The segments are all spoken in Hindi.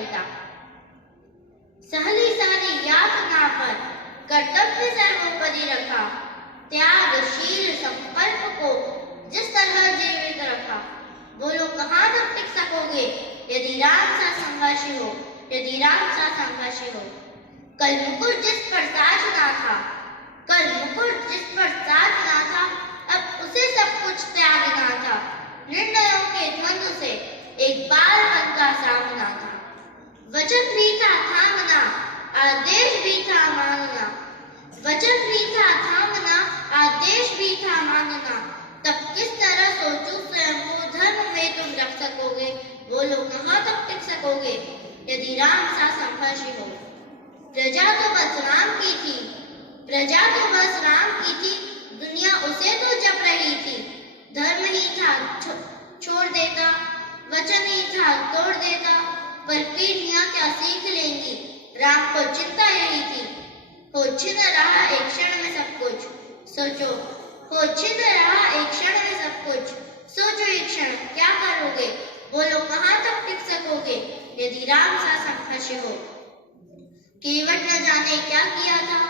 कविता। सहली सारी यातना पर कर्तव्य सर्वोपरि रखा, त्यागशील संकल्प को जिस तरह जीवित रखा। बोलो कहाँ तक टिक सकोगे यदि राम सा संघर्षी हो, यदि राम सा संघर्षी हो। कल मुकुट जिस पर साजना था, कल मुकुट जिस पर साजना था, अब उसे सब कुछ त्यागना था। निर्णयों के द्वंद्व से एक बालपन का सामना था। वचन भी था थामना, आदेश भी था मानना। वचन भी था थामना, आदेश भी था मानना। तब किस तरह सोचूं स्वयं को धर्म में तुम रख सकोगे। बोलो कहाँ तक टिक सकोगे यदि राम सा संघर्षी हो। प्रजा तो बस राम की थी, प्रजा तो बस राम की थी, दुनिया उसे तो जप रही थी। धर्म ही था छोड़ देता, वचन ही था तोड़ देता, पर पीढ़ियां क्या सीख लेंगी। राम को चिंता यही थी, हो छिन रहा एक क्षण में सब कुछ। सोचो, हो छिन रहा एक क्षण में सब कुछ। सोचो एक क्षण क्या करोगे। बोलो कहाँ तक टिक सकोगे यदि राम सा संघर्षी हो। केवट न जाने क्या किया था,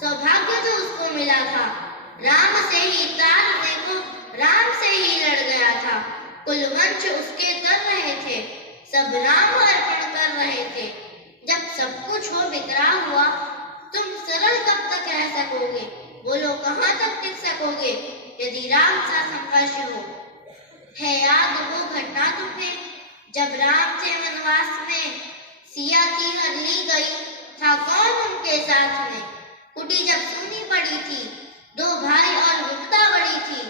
सौभाग्य जो उसको मिला था। राम से ही तारने को राम से ही लड़ गया था। कुलवंश उसके तर रहे थे, सब राम अर्पण कर रहे थे। जब सब कुछ हो बिखरा हुआ, तुम सरल कब तक रह सकोगे। बोलो कहाँ तक टिक सकोगे यदि राम सा संघर्ष हो। है याद वो घटना तुम्हें जब राम थे वनवास में, सिया की हर ली गई, था कौन उनके साथ में। कुटी जब सुनी पड़ी थी, दो भाई और विपदा बड़ी थी।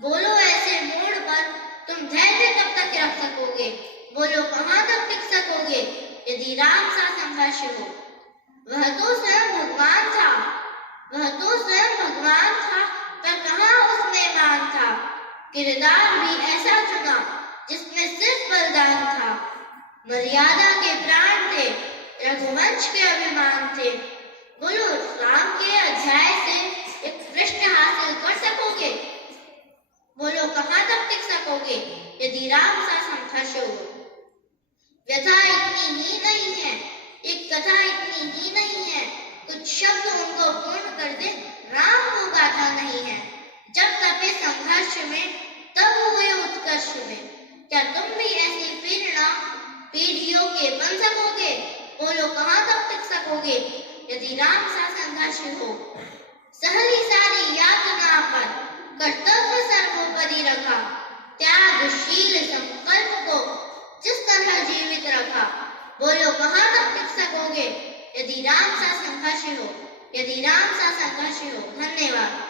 बोलो ऐसे मोड़ पर तुम धैर्य कब तक रख सकोगे। बोलो कहाँ तक टिक सकोगे यदि राम सा संघर्ष हो। वह तो स्वयं भगवान था, वह तो स्वयं भगवान था, पर कहाँ उसमें मान था। किरदार भी ऐसा चुना जिसमें सिर्फ बलिदान था। मर्यादा के प्राण थे, रघुवंश के अभिमान थे। बोलो राम के अध्याय से एक पृष्ठ हासिल कर सकोगे। बोलो कहाँ तक टिक सकोगे यदि राम सा संघर्ष हो। व्यथा इतनी ही नहीं है, एक कथा इतनी ही नहीं है, कुछ शब्द उनको पूर्ण कर दे राम को गाथा नहीं है। जब तपे संघर्ष में तब हुए उत्कर्ष में, क्या तुम भी ऐसी प्रेरणा पीढ़ियों के बन सकोगे। बोलो कहाँ तक टिक सकोगे यदि राम सा संघर्ष हो। सहली सारी यातना पर कर्तव्य सर्वोपरि रखा, त्यागशील संकल्प को जिस तरह जीवित रखा। बोलो कहाँ तक टिक सकोगे यदि राम सा संघर्ष हो, यदि राम सा संघर्ष हो। धन्यवाद।